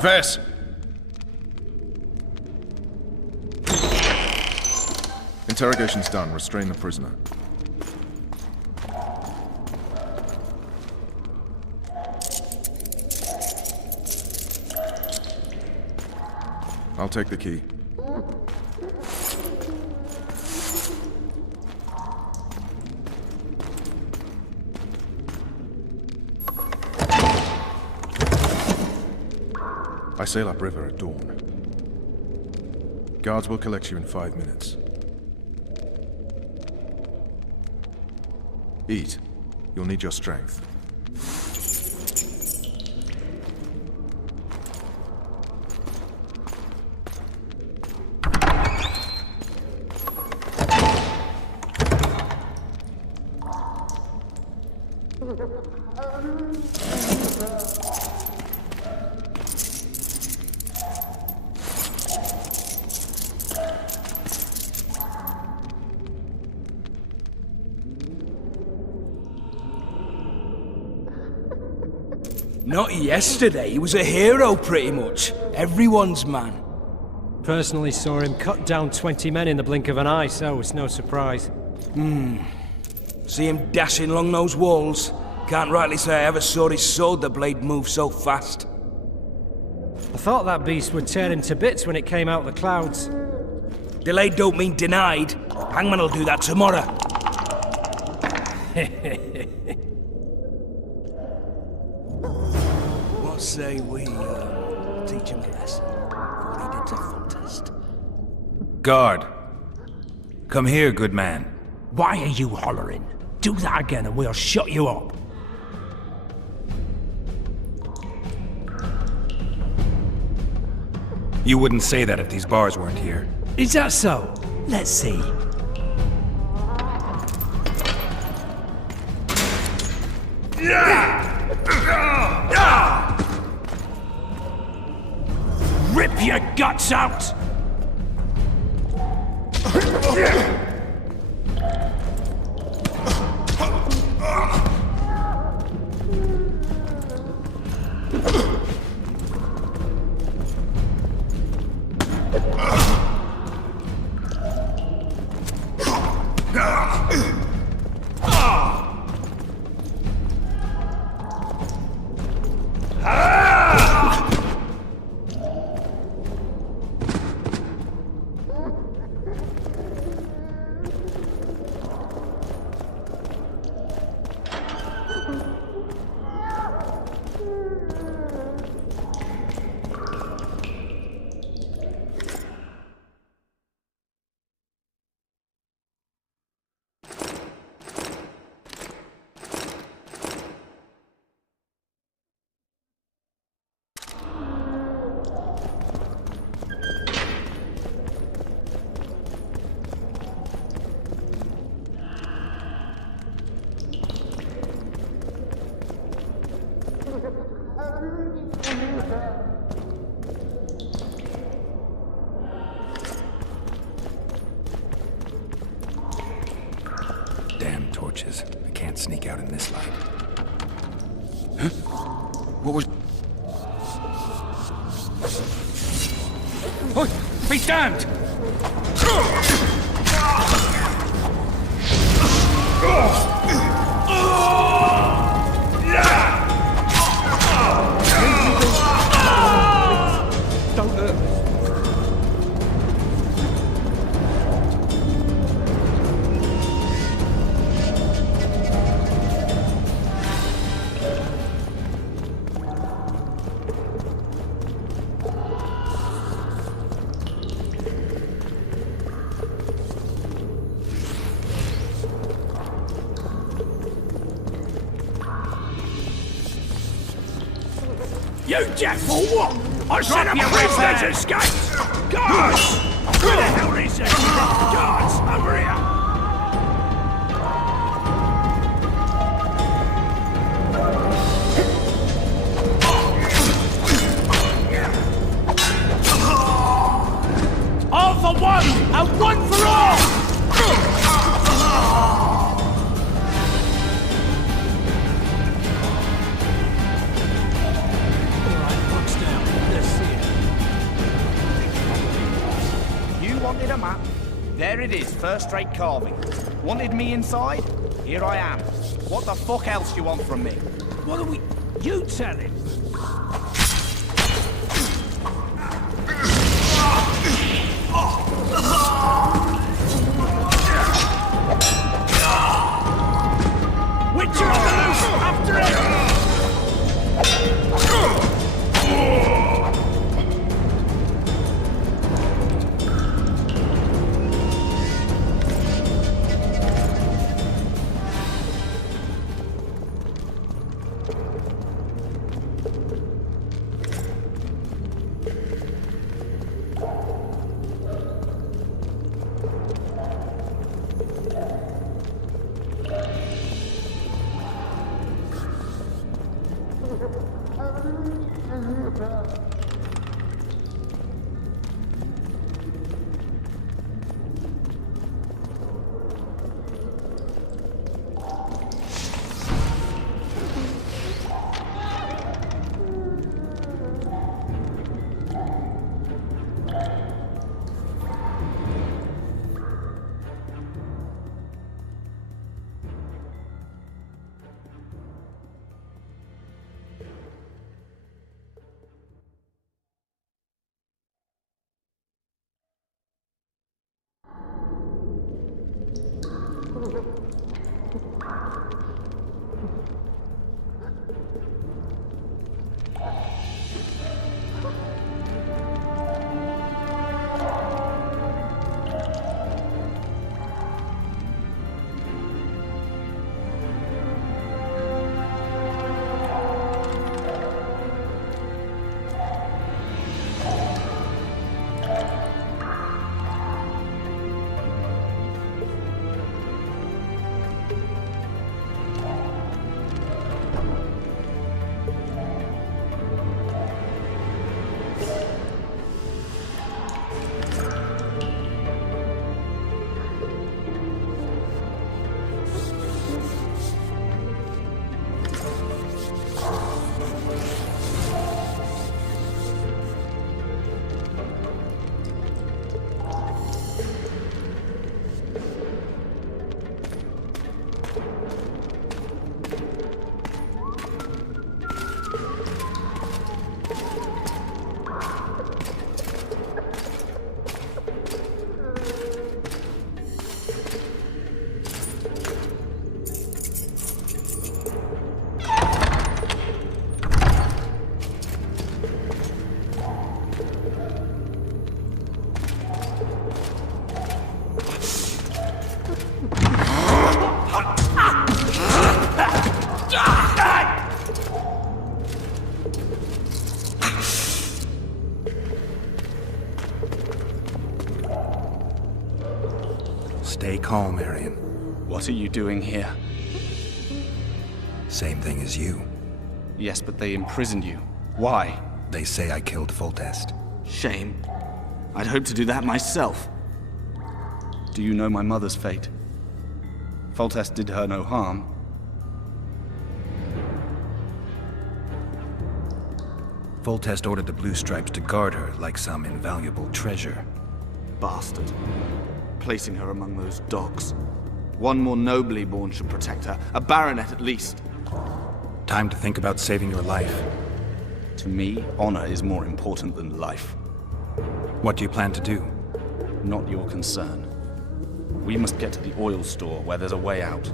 Vess! Interrogation's done. Restrain the prisoner. I'll take the key. I sail upriver at dawn. Guards will collect you in 5 minutes. Eat. You'll need your strength. Not yesterday, he was a hero pretty much. Everyone's man. Personally saw him cut down 20 men in the blink of an eye, so it's no surprise. See him dashing along those walls? Can't rightly say I ever saw his sword the blade move so fast. I thought that beast would tear him to bits when it came out of the clouds. Delayed don't mean denied. Hangman'll do that tomorrow. What say we teach him a lesson for what he did to Fontest? Guard. Come here, good man. Why are you hollering? Do that again and we'll shut you up. You wouldn't say that if these bars weren't here. Is that so? Let's see. Rip your guts out! Damn torches. I can't sneak out in this light. Huh? What was... Oi! Be damned! Don't hurt me. You jack for what? I said a prisoner's escaped! Guards! Where the hell is it? Guards, over here! All for one, and one for all! Wanted a map? There it is, first-rate carving. Wanted me inside? Here I am. What the fuck else you want from me? What are we... You tell him! Witcher on the loose! After it! Stay calm, Arian. What are you doing here? Same thing as you. Yes, but they imprisoned you. Why? They say I killed Foltest. Shame. I'd hoped to do that myself. Do you know my mother's fate? Foltest did her no harm. Foltest ordered the Blue Stripes to guard her like some invaluable treasure. Bastard. Placing her among those dogs. One more nobly born should protect her. A baronet at least. Time to think about saving your life. To me, honor is more important than life. What do you plan to do? Not your concern. We must get to the oil store where there's a way out.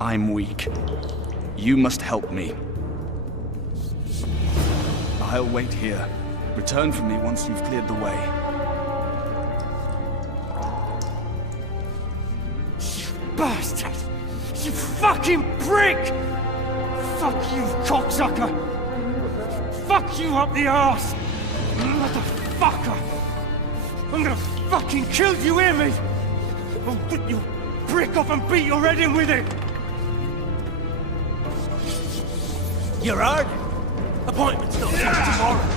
I'm weak. You must help me. I'll wait here. Return for me once you've cleared the way. You bastard! You fucking prick! Fuck you, cocksucker! Fuck you up the arse! Motherfucker! I'm gonna fucking kill you, hear me? I'll rip your brick off and beat your head in with it! You're hard. Appointment's not till tomorrow.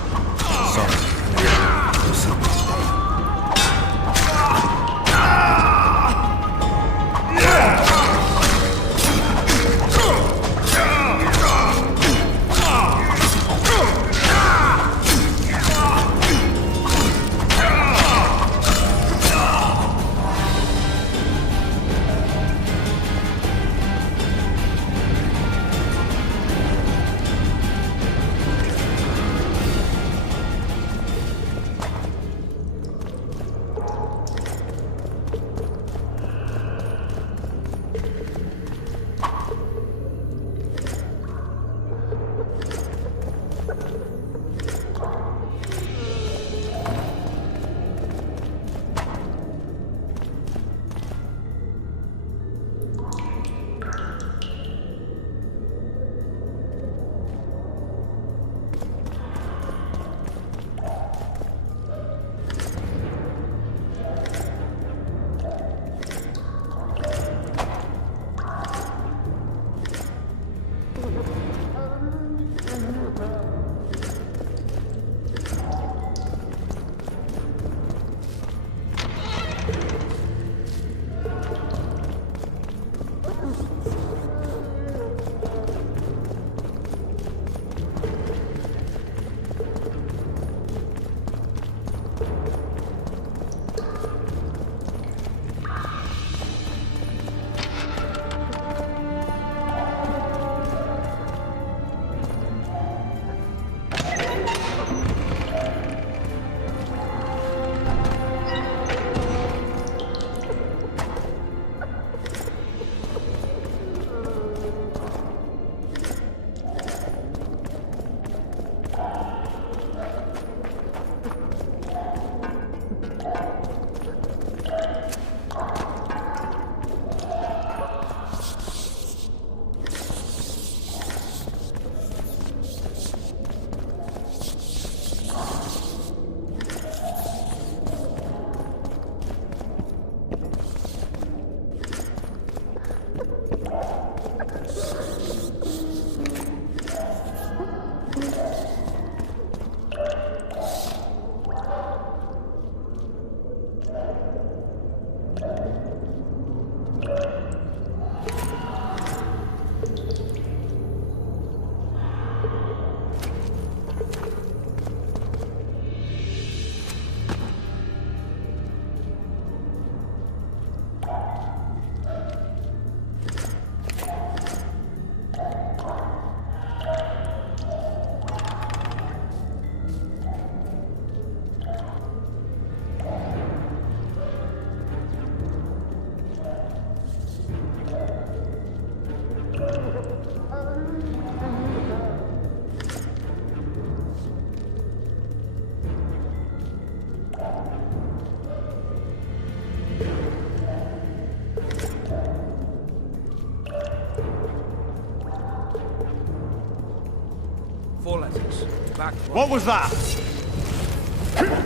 4 letters. Back. What was that?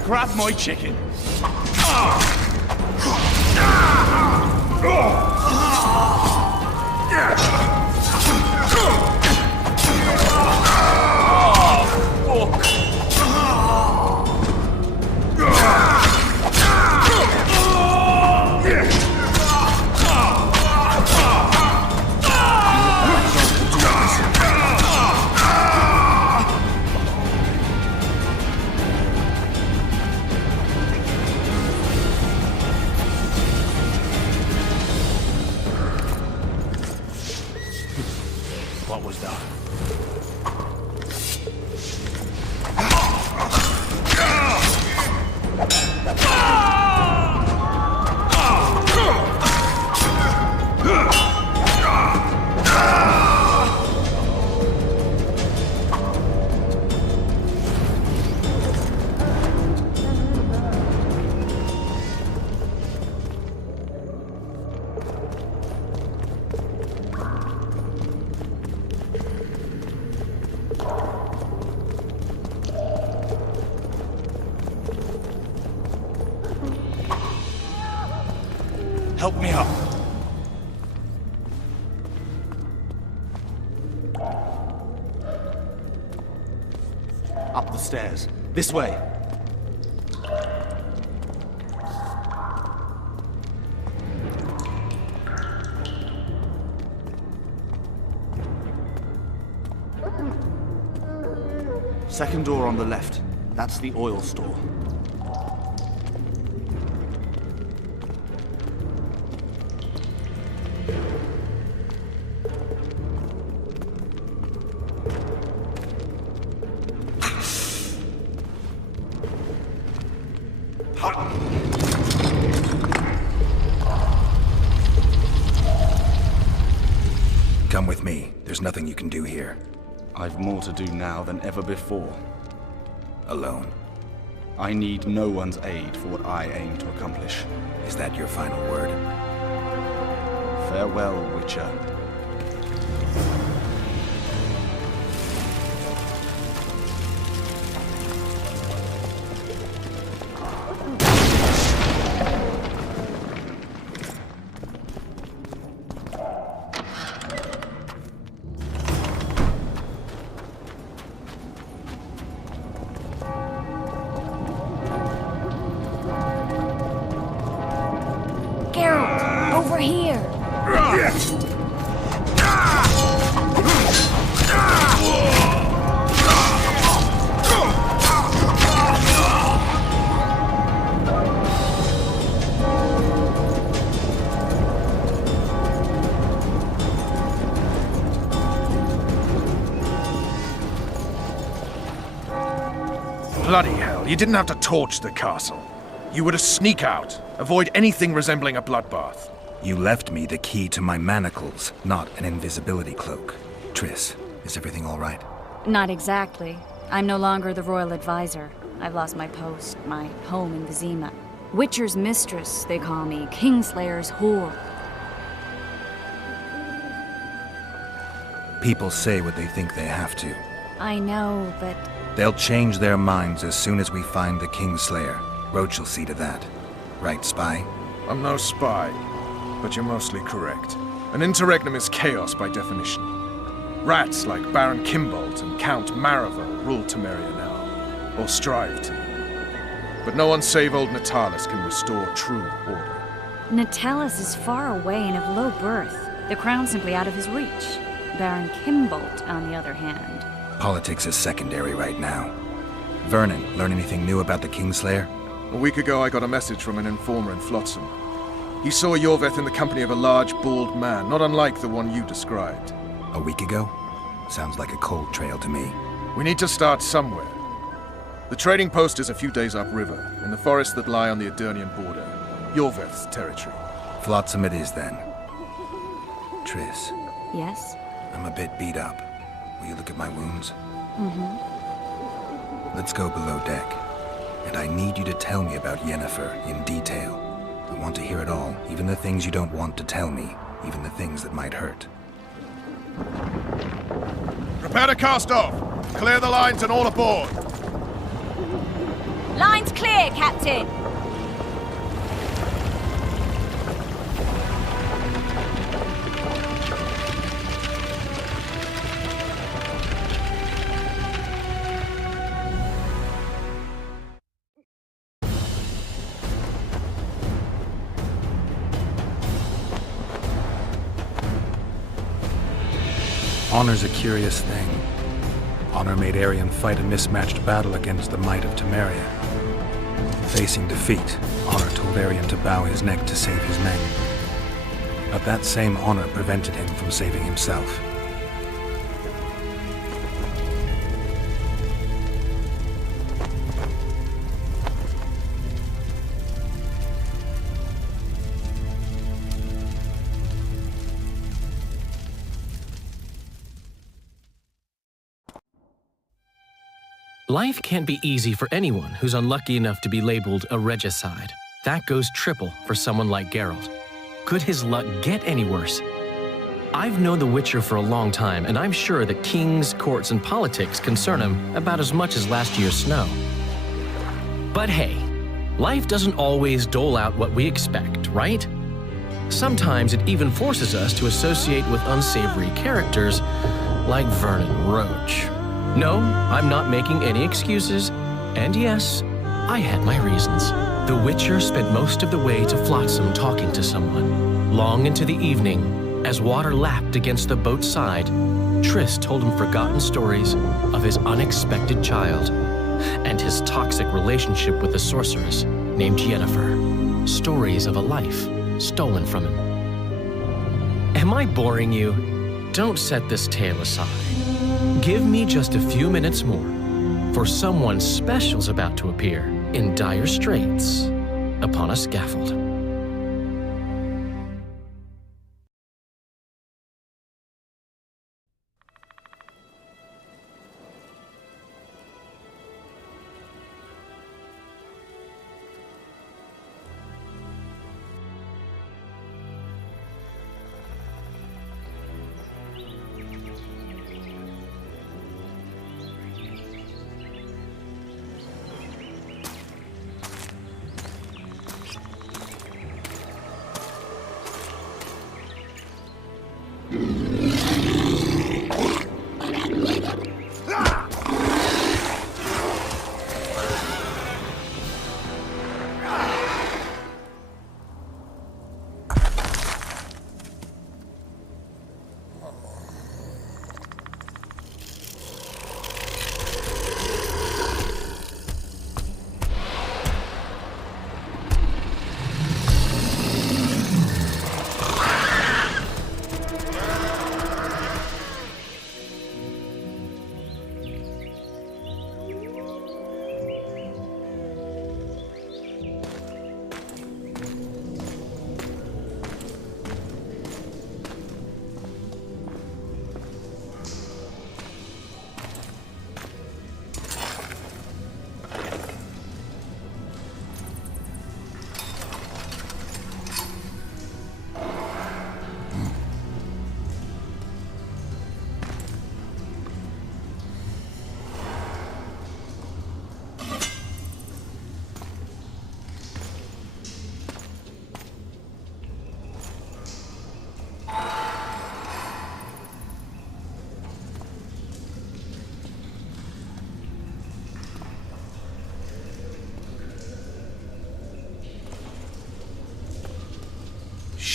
Grab my chicken. What was that? Help me up. Up the stairs. This way. Second door on the left. That's the oil store. Come with me. There's nothing you can do here. I've more to do now than ever before. Alone. I need no one's aid for what I aim to accomplish. Is that your final word? Farewell, Witcher. Geralt, over here! Bloody hell, you didn't have to torch the castle. You were to sneak out, avoid anything resembling a bloodbath. You left me the key to my manacles, not an invisibility cloak. Triss, is everything all right? Not exactly. I'm no longer the royal advisor. I've lost my post, my home in Vizima. Witcher's mistress, they call me. Kingslayer's whore. People say what they think they have to. I know, but... They'll change their minds as soon as we find the Kingslayer. Roach will see to that. Right, spy? I'm no spy, but you're mostly correct. An interregnum is chaos by definition. Rats like Baron Kimbolt and Count Maravel rule Temeria now, or strive to. But no one save old Natalis can restore true order. Natalis is far away and of low birth. The crown's simply out of his reach. Baron Kimbolt, on the other hand. Politics is secondary right now. Vernon, learn anything new about the Kingslayer? A week ago, I got a message from an informer in Flotsam. He saw Yorveth in the company of a large, bald man, not unlike the one you described. A week ago? Sounds like a cold trail to me. We need to start somewhere. The trading post is a few days upriver, in the forests that lie on the Aedirnian border. Yorveth's territory. Flotsam it is, then. Triss. Yes? I'm a bit beat up. Will you look at my wounds? Mm-hmm. Let's go below deck. And I need you to tell me about Yennefer in detail. I want to hear it all, even the things you don't want to tell me, even the things that might hurt. Prepare to cast off! Clear the lines and all aboard! Line's clear, Captain. Honor's a curious thing. Honor made Arion fight a mismatched battle against the might of Temeria. Facing defeat, Honor told Arion to bow his neck to save his men. But that same honor prevented him from saving himself. Life can't be easy for anyone who's unlucky enough to be labeled a regicide. That goes triple for someone like Geralt. Could his luck get any worse? I've known the Witcher for a long time, and I'm sure that kings, courts, and politics concern him about as much as last year's snow. But hey, life doesn't always dole out what we expect, right? Sometimes it even forces us to associate with unsavory characters like Vernon Roach. No, I'm not making any excuses, and yes, I had my reasons. The Witcher spent most of the way to Flotsam talking to someone. Long into the evening, as water lapped against the boat's side, Triss told him forgotten stories of his unexpected child and his toxic relationship with a sorceress named Yennefer. Stories of a life stolen from him. Am I boring you? Don't set this tale aside. Give me just a few minutes more, for someone special's about to appear in dire straits upon a scaffold.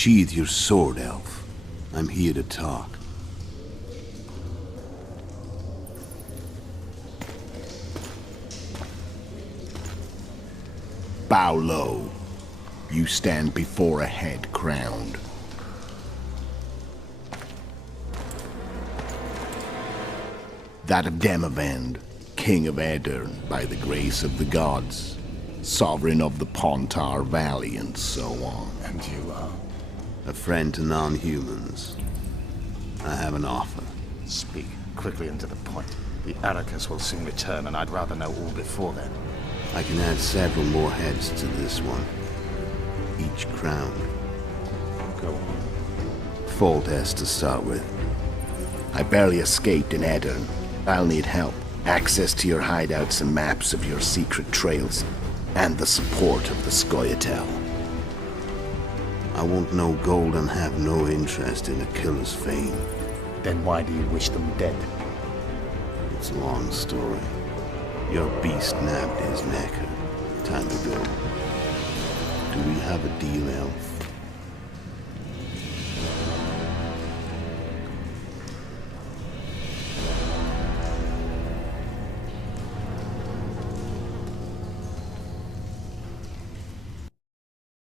Sheathe your sword, elf. I'm here to talk. Bow low. You stand before a head crowned. That of Demavend, king of Aedirn by the grace of the gods, sovereign of the Pontar Valley, and so on. And you are? A friend to non-humans. I have an offer. Speak quickly and to the point. The Arrakis will soon return, and I'd rather know all before then. I can add several more heads to this one. Each crowned. Go on. Foltest to start with. I barely escaped in Aedirn. I'll need help. access to your hideouts and maps of your secret trails, and the support of the Scoia'tael. I want no gold and have no interest in a killer's fame. Then why do you wish them dead? It's a long story. Your beast nabbed his neck. Time to go. Do we have a deal, Elf?